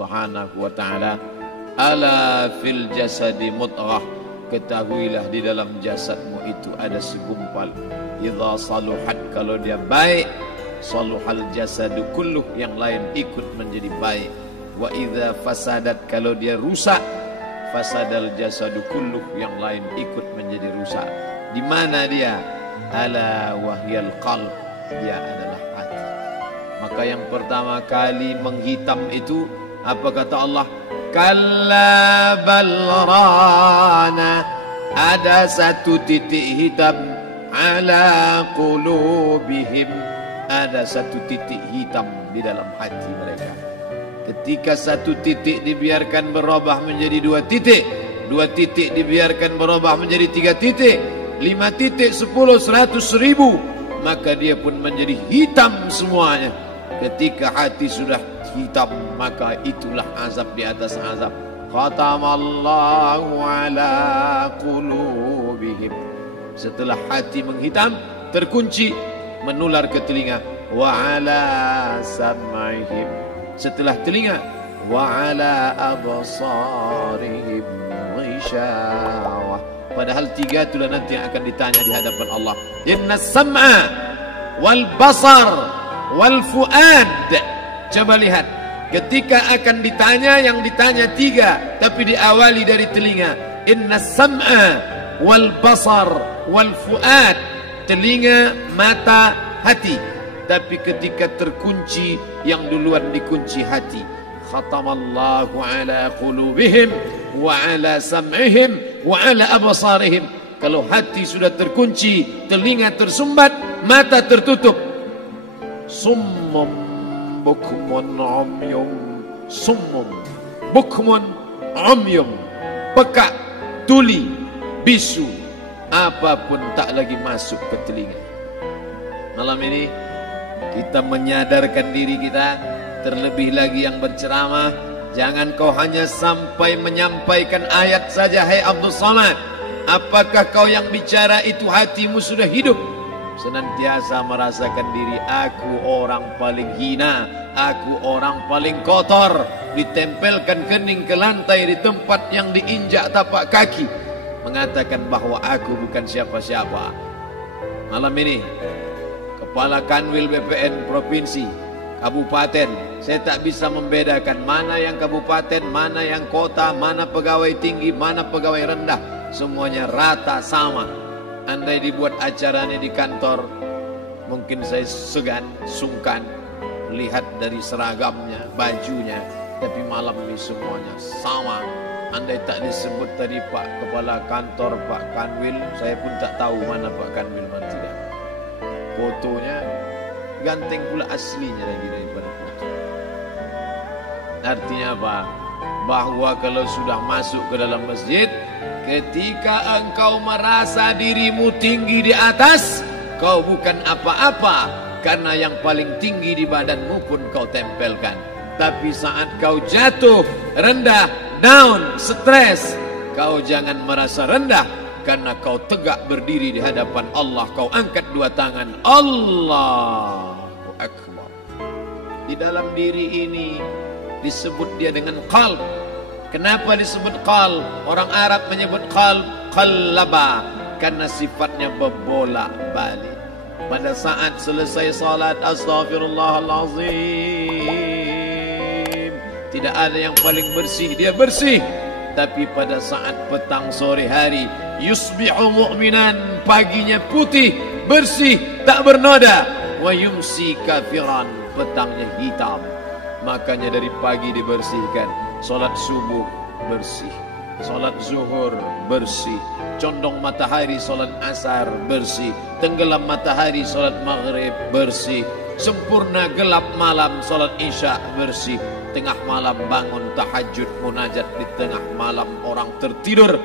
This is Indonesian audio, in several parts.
Subhanahu wa ta'ala, ala fil jasadi mudghah, ketahuilah di dalam jasadmu itu ada segumpal. Idza saluhat, kalau dia baik, saluhal jasadu kulluh, yang lain ikut menjadi baik. Wa idza fasadat, kalau dia rusak, fasadal jasadu kulluh, yang lain ikut menjadi rusak. Di mana dia? Ala wahyal qalb, dia adalah hati. Maka yang pertama kali menghitam itu apa kata Allah? Kalla bal rana, ada satu titik hitam, ala qulubihim, ada satu titik hitam di dalam hati mereka. Ketika satu titik dibiarkan berubah menjadi dua titik dibiarkan berubah menjadi 3 titik, 5 titik, 10, 100, 1000, maka dia pun menjadi hitam semuanya. Ketika hati sudah hitam, maka itulah azab di atas azab. Khatamallahu ala qulubihim. Setelah hati menghitam, terkunci, menular ke telinga. Wa ala sam'ihim. Setelah telinga, wa ala absarihim ghishawah. Padahal 3 itulah nanti yang akan ditanya di hadapan Allah. Inna sam'a wal basar wal fuad. Coba lihat, ketika akan ditanya, yang ditanya 3, tapi diawali dari telinga. Inna sam'a wal basar wal fuad, telinga, mata, hati. Tapi ketika terkunci, yang duluan dikunci hati. Khatamallahu ala qulubihim wa ala sam'ihim wa ala absarihim. Kalau hati sudah terkunci, telinga tersumbat, mata tertutup. Summum bukmun umyum, summum bukmun umyum, peka, tuli, bisu, apapun tak lagi masuk ke telinga. Malam ini kita menyadarkan diri kita, terlebih lagi yang berceramah, jangan kau hanya sampai menyampaikan ayat saja. Hai Abdul Samad, apakah kau yang bicara itu hatimu sudah hidup? Senantiasa merasakan diri, aku orang paling hina, aku orang paling kotor, ditempelkan kening ke lantai di tempat yang diinjak tapak kaki, mengatakan bahwa aku bukan siapa-siapa. Malam ini Kepala Kanwil BPN Provinsi, Kabupaten, saya tak bisa membedakan mana yang kabupaten, mana yang kota, mana pegawai tinggi, mana pegawai rendah. Semuanya rata sama. Andai dibuat acaranya di kantor, mungkin saya segan, sungkan lihat dari seragamnya, bajunya. Tapi malam ini semuanya sama. Andai tak disebut tadi Pak Kepala Kantor, Pak Kanwil, saya pun tak tahu mana Pak Kanwil, mana tidak. Fotonya ganteng pula aslinya lagi daripada foto. Artinya apa? Bahwa kalau sudah masuk ke dalam masjid, ketika engkau merasa dirimu tinggi di atas, kau bukan apa-apa, karena yang paling tinggi di badanmu pun kau tempelkan. Tapi saat kau jatuh, rendah, down, stres, kau jangan merasa rendah, karena kau tegak berdiri di hadapan Allah. Kau angkat 2 tangan, Allahu Akbar. Di dalam diri ini disebut dia dengan qalb. Kenapa disebut qalb? Orang Arab menyebut qalb qallaba, karena sifatnya berbolak-balik. Pada saat selesai salat, astaghfirullahalazim, tidak ada yang paling bersih, dia bersih. Tapi pada saat petang sore hari, yusbihu mu'minan, paginya putih, bersih, tak bernoda. Wa yumsi kafiran, petangnya hitam. Makanya dari pagi dibersihkan. Salat subuh bersih, salat zuhur bersih, condong matahari salat asar bersih, tenggelam matahari salat maghrib bersih, sempurna gelap malam salat isya bersih, tengah malam bangun tahajud munajat, di tengah malam orang tertidur.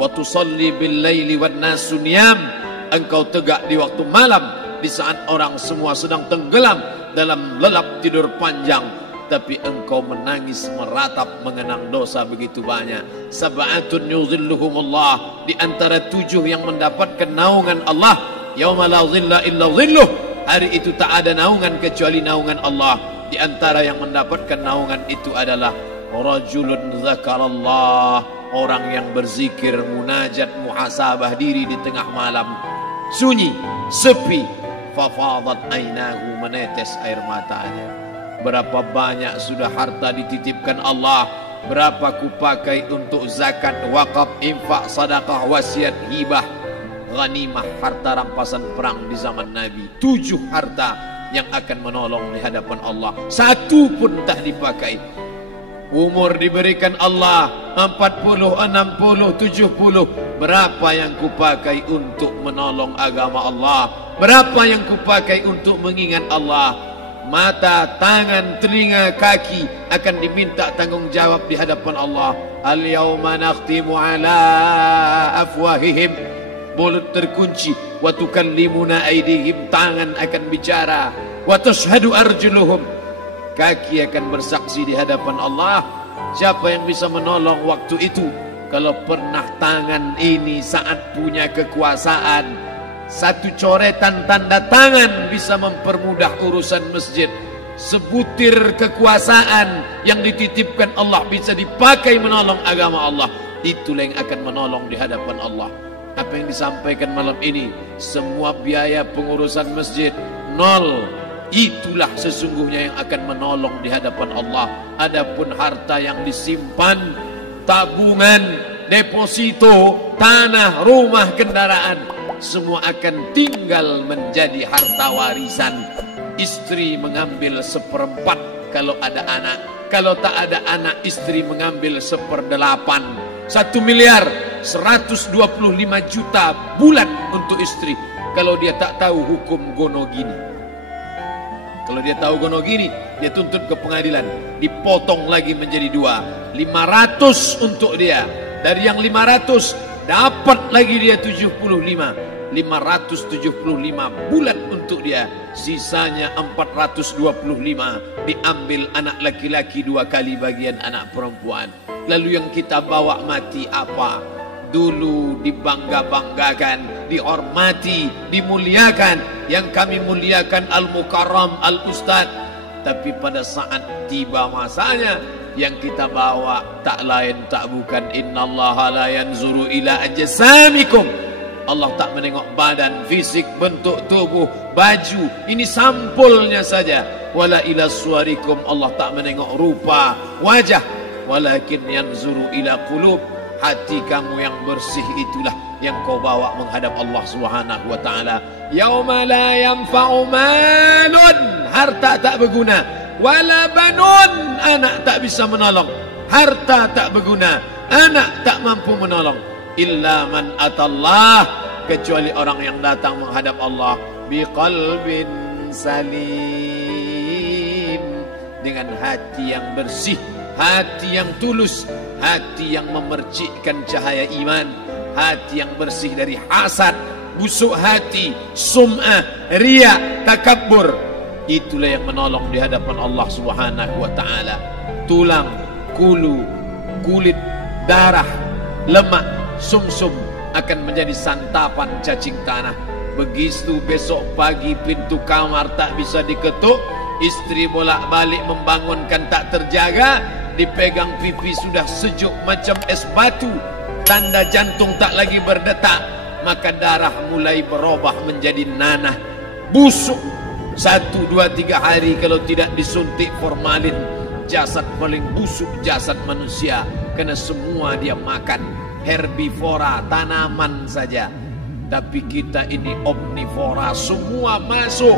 Wa tusalli bil laili wan nasu niyam, engkau tegak di waktu malam, di saat orang semua sedang tenggelam dalam lelap tidur panjang. Tapi engkau menangis meratap mengenang dosa begitu banyak. Sab'atun yuzilluhumullah, di antara 7 yang mendapatkan naungan Allah. Yauma la zilla illa zilluh, hari itu tak ada naungan kecuali naungan Allah. Di antara yang mendapatkan naungan itu adalah rajulun dzakarallah, orang yang berzikir, munajat, muhasabah diri di tengah malam, sunyi, sepi, fafadat ainahu, menetes air matanya. Berapa banyak sudah harta dititipkan Allah, berapa kupakai untuk zakat, wakaf, infak, sedekah, wasiat, hibah, ghanimah, harta rampasan perang di zaman Nabi. 7 harta yang akan menolong di hadapan Allah, 1 pun tak dipakai. Umur diberikan Allah 40, 60, 70. Berapa yang kupakai untuk menolong agama Allah? Berapa yang kupakai untuk mengingat Allah? Mata, tangan, telinga, kaki akan diminta tanggung jawab di hadapan Allah. Al-yawma nakhtimu ala afwahihim, mulut terkunci, wa tukallimuna aydihim, tangan akan bicara, wa tashhadu arjuluhum, kaki akan bersaksi di hadapan Allah. Siapa yang bisa menolong waktu itu? Kalau pernah tangan ini saat punya kekuasaan, 1 coretan tanda tangan bisa mempermudah urusan masjid. Sebutir kekuasaan yang dititipkan Allah bisa dipakai menolong agama Allah. Itulah yang akan menolong di hadapan Allah. Apa yang disampaikan malam ini, semua biaya pengurusan masjid 0. Itulah sesungguhnya yang akan menolong di hadapan Allah. Adapun harta yang disimpan, tabungan, deposito, tanah, rumah, kendaraan, semua akan tinggal menjadi harta warisan. Istri mengambil 1/4 kalau ada anak. Kalau tak ada anak, istri mengambil 1/8. 1 miliar 125 juta bulan untuk istri. Kalau dia tak tahu hukum gono gini. Kalau dia tahu gono gini, dia tuntut ke pengadilan, dipotong lagi menjadi 2, 500 untuk dia. Dari yang 500 dapat lagi dia 75, 575 bulan untuk dia. Sisanya 425 diambil anak laki-laki 2 kali bagian anak perempuan. Lalu yang kita bawa mati apa? Dulu dibangga-banggakan, dihormati, dimuliakan. Yang kami muliakan Al-Mukarram, Al-Ustad. Tapi pada saat tiba masanya, yang kita bawa tak lain tak bukan, innallaha la yanzuru ila ajsamikum. Allah tak menengok badan, fisik, bentuk tubuh, baju. Ini sampulnya saja. Wala ila suwarikum, Allah tak menengok rupa, wajah. Walakin yanzuru ila qulub. Hati kamu yang bersih itulah yang kau bawa menghadap Allah Subhanahu wa taala. Yauma la yanfa'u malun, harta tak berguna, wala banun, anak tak bisa menolong. Harta tak berguna, anak tak mampu menolong. Illa man atallah, kecuali orang yang datang menghadap Allah biqalbin salim, dengan hati yang bersih, hati yang tulus, hati yang memercikkan cahaya iman, hati yang bersih dari hasad, busuk hati, sum'ah, riya, takabbur. Itulah yang menolong di hadapan Allah Subhanahu wa taala. Tulang, kulu, kulit, darah, lemak, sumsum akan menjadi santapan cacing tanah. Begitu besok pagi pintu kamar tak bisa diketuk, istri bolak-balik membangunkan tak terjaga, dipegang pipi sudah sejuk macam es batu, tanda jantung tak lagi berdetak, maka darah mulai berubah menjadi nanah, busuk. 1, 2, 3 hari kalau tidak disuntik formalin, jasad paling busuk jasad manusia, karena semua dia makan herbivora, tanaman saja. Tapi kita ini omnivora, semua masuk.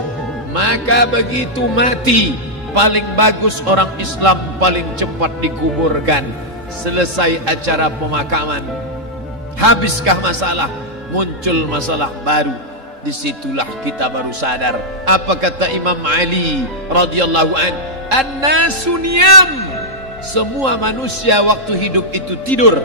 Maka begitu mati, paling bagus orang Islam paling cepat dikuburkan. Selesai acara pemakaman, habiskah masalah, muncul masalah baru. Disitulah kita baru sadar. Apa kata Imam Ali radhiyallahu an? An-nasu niyam. Semua manusia waktu hidup itu tidur.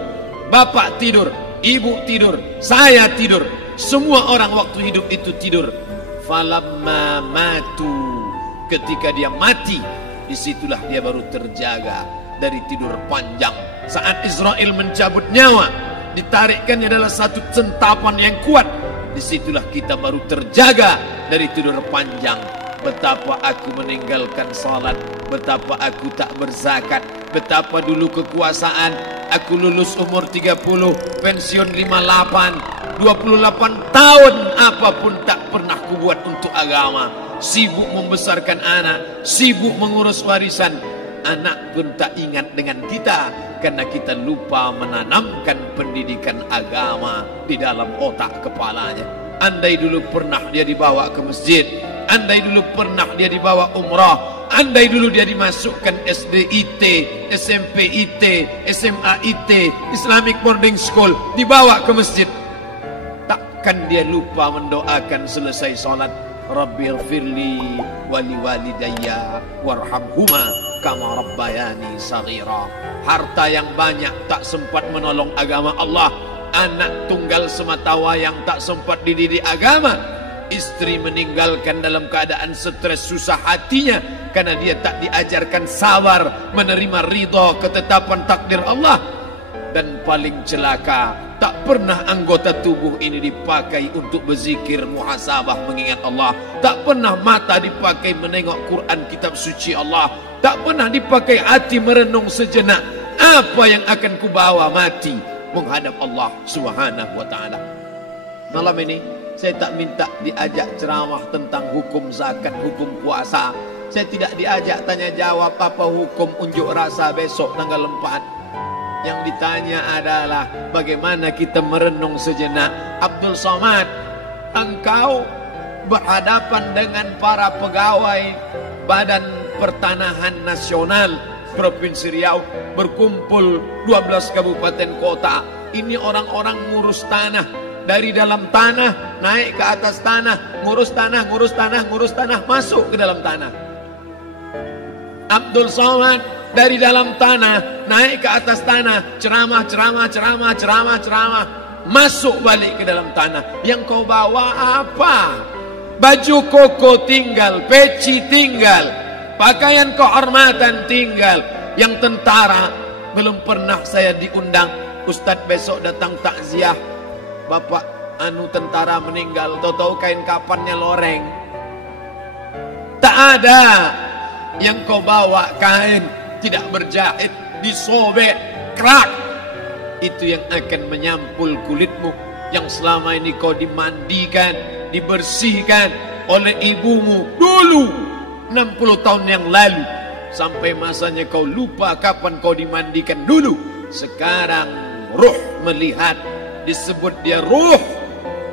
Bapak tidur, ibu tidur, saya tidur. Semua orang waktu hidup itu tidur. Falamma matu, ketika dia mati, disitulah dia baru terjaga dari tidur panjang. Saat Israel mencabut nyawa, ditarikkannya adalah satu centapan yang kuat. Disitulah kita baru terjaga dari tidur panjang. Betapa aku meninggalkan salat, betapa aku tak berzakat, betapa dulu kekuasaan, aku lulus umur 30, pensiun 58, 28 tahun apapun tak pernah kubuat untuk agama. Sibuk membesarkan anak, sibuk mengurus warisan. Anak pun tak ingat dengan kita karena kita lupa menanamkan pendidikan agama di dalam otak kepalanya. Andai dulu pernah dia dibawa ke masjid, andai dulu pernah dia dibawa umrah, andai dulu dia dimasukkan SD IT, SMP IT, SMA IT, Islamic Boarding School, dibawa ke masjid, takkan dia lupa mendoakan selesai sholat, Rabbighfirli wali walidayya warhamhuma kama rabbayani saghira. Harta yang banyak tak sempat menolong agama Allah. Anak tunggal semata wayang tak sempat dididik agama. Istri meninggalkan dalam keadaan stres susah hatinya karena dia tak diajarkan sabar menerima ridha ketetapan takdir Allah. Dan paling celaka, tak pernah anggota tubuh ini dipakai untuk berzikir, muhasabah, mengingat Allah. Tak pernah mata dipakai menengok Quran, kitab suci Allah. Tak pernah dipakai hati merenung sejenak, apa yang akan kubawa mati menghadap Allah Subhanahu wa ta'ala. Malam ini saya tak minta diajak ceramah tentang hukum zakat, hukum puasa. Saya tidak diajak tanya jawab apa hukum unjuk rasa besok tanggal 4. Yang ditanya adalah bagaimana kita merenung sejenak. Abdul Somad, engkau berhadapan dengan para pegawai Badan Pertanahan Nasional Provinsi Riau, berkumpul 12 kabupaten kota. Ini orang-orang ngurus tanah, dari dalam tanah naik ke atas tanah, ngurus tanah, ngurus tanah, ngurus tanah, masuk ke dalam tanah. Abdul Somad dari dalam tanah naik ke atas tanah, ceramah, masuk balik ke dalam tanah. Yang kau bawa apa? Baju koko tinggal, peci tinggal, pakaian kehormatan tinggal. Yang tentara belum pernah saya diundang. Ustadz besok datang takziah, bapak tentara meninggal, tahu-tahu kain kapannya loreng. Tak ada. Yang kau bawa kain tidak berjahit, disobek, kerak. Itu yang akan menyampul kulitmu, yang selama ini kau dimandikan, dibersihkan oleh ibumu dulu 60 tahun yang lalu. Sampai masanya kau lupa kapan kau dimandikan dulu. Sekarang ruh melihat, disebut dia ruh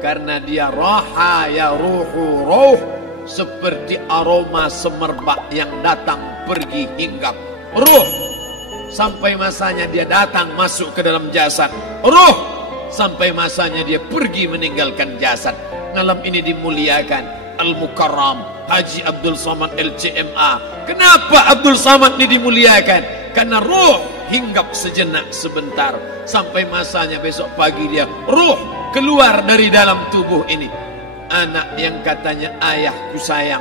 karena dia raha ya ruhu ruh, seperti aroma semerbak yang datang pergi hinggap. Ruh sampai masanya dia datang masuk ke dalam jasad. Ruh sampai masanya dia pergi meninggalkan jasad. Malam ini dimuliakan Al-Mukarram Haji Abdul Somad LCMA. Kenapa Abdul Somad ini dimuliakan? Karena ruh hinggap sejenak sebentar, sampai masanya besok pagi dia ruh keluar dari dalam tubuh ini. Anak yang katanya ayahku sayang,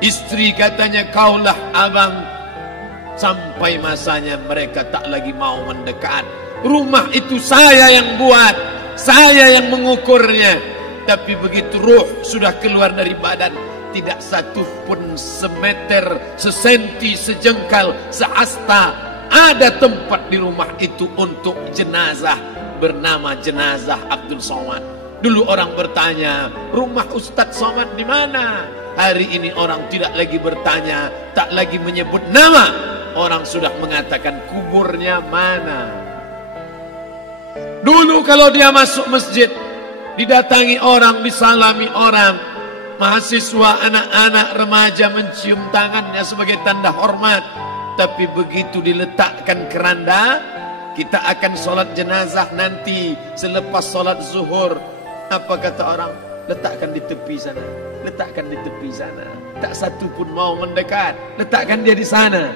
istri katanya kaulah abang, sampai masanya mereka tak lagi mau mendekat. Rumah itu saya yang buat, saya yang mengukurnya. Tapi begitu ruh sudah keluar dari badan, tidak satu pun semeter, sesenti, sejengkal, sehasta ada tempat di rumah itu untuk jenazah bernama jenazah Abdul Somad. Dulu orang bertanya, rumah Ustadz Somad di mana? Hari ini orang tidak lagi bertanya, tak lagi menyebut nama. Orang sudah mengatakan kuburnya mana. Dulu kalau dia masuk masjid, didatangi orang, disalami orang. Mahasiswa, anak-anak, remaja mencium tangannya sebagai tanda hormat. Tapi begitu diletakkan keranda, kita akan sholat jenazah nanti selepas sholat zuhur. Apa kata orang? Letakkan di tepi sana, letakkan di tepi sana. Tak satu pun mau mendekat, letakkan dia di sana.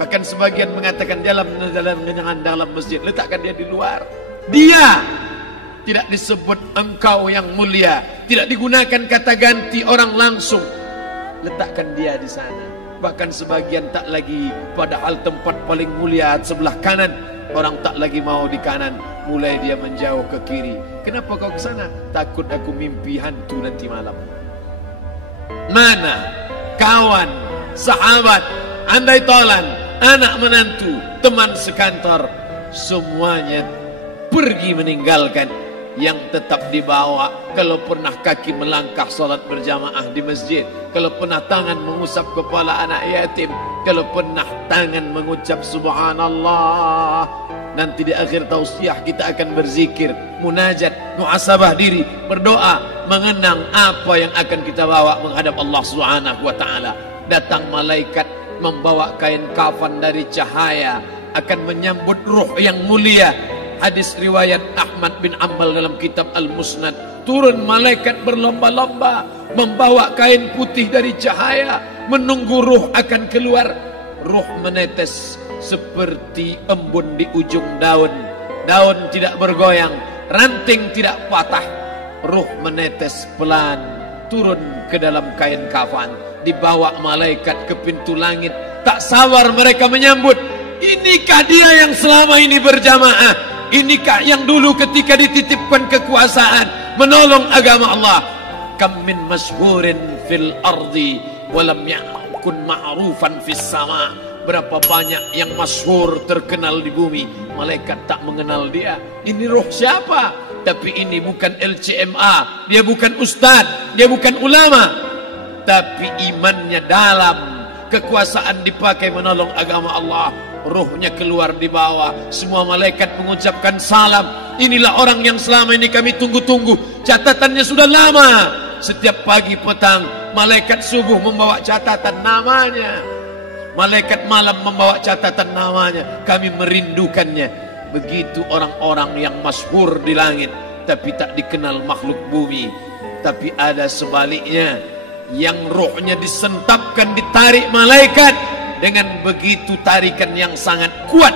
Bahkan sebagian mengatakan dalam masjid, letakkan dia di luar. Dia tidak disebut engkau yang mulia, tidak digunakan kata ganti orang langsung. Letakkan dia di sana. Bahkan sebagian tak lagi, padahal tempat paling mulia sebelah kanan, orang tak lagi mau di kanan, mulai dia menjauh ke kiri. Kenapa kau ke sana? Takut aku mimpi hantu nanti malam. Mana kawan, sahabat, andai tolan, anak menantu, teman sekantor, semuanya pergi meninggalkan. Yang tetap dibawa, kalau pernah kaki melangkah salat berjamaah di masjid, kalau pernah tangan mengusap kepala anak yatim, kalau pernah tangan mengucap subhanallah. Nanti di akhir tausiah kita akan berzikir, munajat, muhasabah diri, berdoa, mengenang apa yang akan kita bawa menghadap Allah Subhanahu wa taala. Datang malaikat membawa kain kafan dari cahaya, akan menyambut ruh yang mulia. Hadis riwayat Ahmad bin Ambal dalam kitab Al-Musnad, turun malaikat berlomba-lomba membawa kain putih dari cahaya, menunggu ruh akan keluar. Ruh menetes seperti embun di ujung daun. Daun tidak bergoyang, ranting tidak patah. Ruh menetes pelan turun ke dalam kain kafan, dibawa malaikat ke pintu langit. Tak sabar mereka menyambut. Inikah dia yang selama ini berjamaah? Inikah yang dulu ketika dititipkan kekuasaan menolong agama Allah? Kam min masyhurin fil ardi walam yakun ma'rufan fis sama. Berapa banyak yang masyhur terkenal di bumi, malaikat tak mengenal dia. Ini roh siapa? Tapi ini bukan LCMA, dia bukan ustaz, dia bukan ulama, tapi imannya dalam. Kekuasaan dipakai menolong agama Allah. Ruhnya keluar di bawah. Semua malaikat mengucapkan salam. Inilah orang yang selama ini kami tunggu-tunggu. Catatannya sudah lama. Setiap pagi petang malaikat subuh membawa catatan namanya, malaikat malam membawa catatan namanya. Kami merindukannya. Begitu orang-orang yang masyhur di langit tapi tak dikenal makhluk bumi. Tapi ada sebaliknya, yang rohnya disentapkan, ditarik malaikat dengan begitu tarikan yang sangat kuat.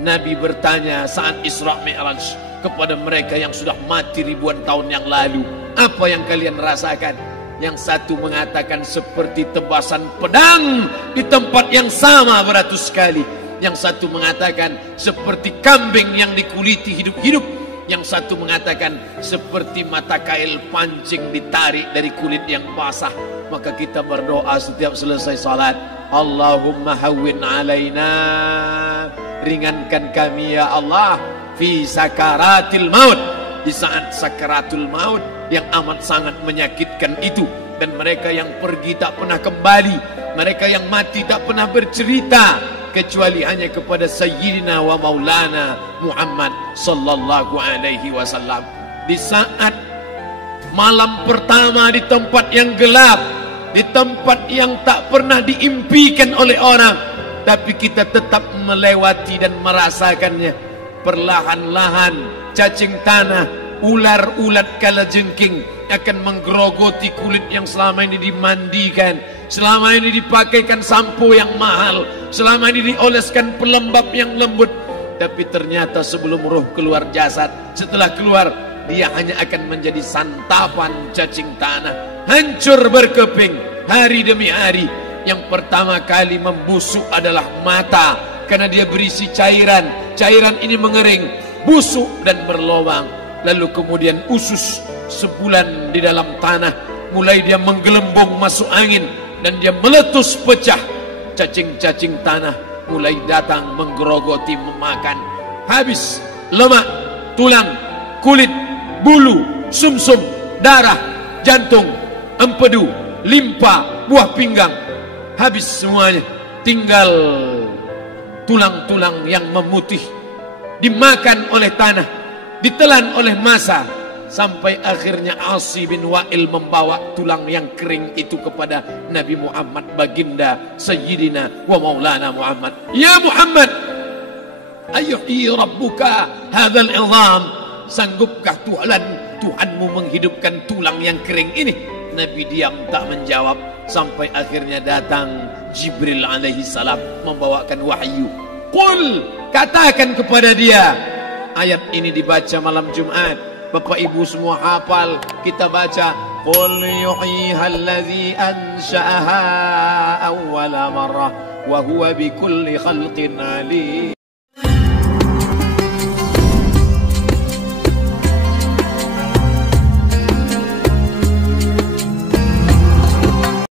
Nabi bertanya saat Isra Mi'raj kepada mereka yang sudah mati ribuan tahun yang lalu, apa yang kalian rasakan? Yang satu mengatakan seperti tebasan pedang di tempat yang sama beratus kali. Yang satu mengatakan seperti kambing yang dikuliti hidup-hidup. Yang satu mengatakan seperti mata kail pancing ditarik dari kulit yang basah. Maka kita berdoa setiap selesai salat, Allahumma hawwin alaina, ringankan kami ya Allah, fi sakaratil maut, di saat sakaratul maut yang amat sangat menyakitkan itu. Dan mereka yang pergi tak pernah kembali, mereka yang mati tak pernah bercerita kecuali hanya kepada Sayyidina wa Maulana Muhammad sallallahu alaihi wasallam. Di saat malam pertama di tempat yang gelap, di tempat yang tak pernah diimpikan oleh orang, tapi kita tetap melewati dan merasakannya. Perlahan-lahan cacing tanah, ular-ulat kalajengking akan menggerogoti kulit yang selama ini dimandikan, selama ini dipakaikan sampo yang mahal, selama ini dioleskan pelembab yang lembut. Tapi ternyata sebelum roh keluar jasad, setelah keluar dia hanya akan menjadi santapan cacing tanah, hancur berkeping hari demi hari. Yang pertama kali membusuk adalah mata, karena dia berisi cairan. Cairan ini mengering, busuk dan berlubang. Lalu kemudian usus sebulan di dalam tanah, mulai dia menggelembung masuk angin dan dia meletus pecah. Cacing-cacing tanah mulai datang menggerogoti, memakan. Habis lemak, tulang, kulit, bulu, sumsum, darah, jantung, empedu, limpa, buah pinggang. Habis semuanya, tinggal tulang-tulang yang memutih, dimakan oleh tanah, ditelan oleh massa, sampai akhirnya Asi bin Wa'il membawa tulang yang kering itu kepada Nabi Muhammad, baginda Sayyidina wa Maulana Muhammad. Ya Muhammad, ayuhi rabbuka hadzal izam, sanggupkah Tuhanmu menghidupkan tulang yang kering ini? Nabi diam tak menjawab, sampai akhirnya datang Jibril alaihi salam membawakan wahyu. Qul, katakan kepada dia. Ayat ini dibaca malam Jumat. Bapak Ibu semua hafal, kita baca. Qul yuhyiha allazi ansha'aha awwala marrah wa huwa bikulli khalqin alim.